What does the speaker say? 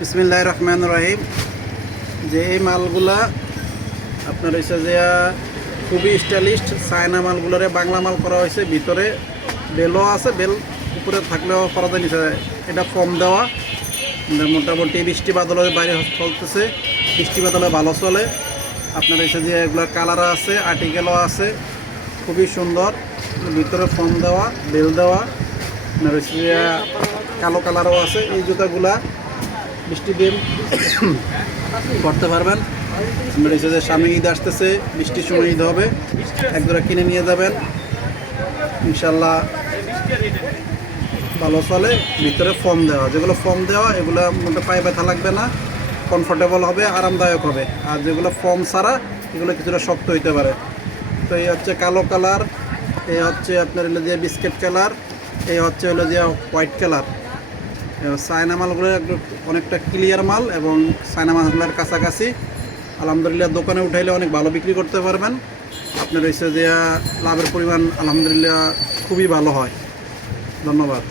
বিসমিল্লাহির রহমানির রহিম। যে এই মালগুলা আপনার হচ্ছে যে খুবই স্টাইলিশ চায়না মালগুলোরে বাংলা মাল করা হয়েছে। ভিতরে বেলও আছে, বেল উপরে থাকলেও করা যায় নিচে। এটা ফর্ম দেওয়া, মোটামুটি বৃষ্টি বাদলের বাইরে চলতেছে, বৃষ্টি বাদলে ভালো চলে। আপনার হচ্ছে যে এগুলোর কালার আছে, আর্টিকেলও আছে, খুবই সুন্দর। ভিতরে ফর্ম দেওয়া, বেল দেওয়া, আপনার হচ্ছে যে কালো কালারও আছে। এই জুতাগুলা বৃষ্টি ডিম করতে পারবেন। আপনার হচ্ছে যে সামনে ঈদ আসতেছে, বৃষ্টির সময় ঈদ হবে, একজোড়া কিনে নিয়ে যাবেন, ইনশাল্লাহ ভালো চলে। ভিতরে ফর্ম দেওয়া, যেগুলো ফর্ম দেওয়া এগুলো মধ্যে পায়ে ব্যথা লাগবে না, কমফোর্টেবল হবে, আরামদায়ক হবে। আর যেগুলো ফর্ম ছাড়া এগুলো কিছুটা শক্ত হইতে পারে। তো এই হচ্ছে কালো কালার, এই হচ্ছে আপনার হলো যে বিস্কিট কালার, এই হচ্ছে হলো যে হোয়াইট কালার। চায়না মালগুলো অনেকটা ক্লিয়ার মাল এবং চায়না মালের কাছাকাছি। আলহামদুলিল্লাহ দোকানে উঠাইলে অনেক ভালো বিক্রি করতে পারবেন। আপনার হচ্ছে যে লাভের পরিমাণ আলহামদুলিল্লাহ খুবই ভালো হয়। ধন্যবাদ।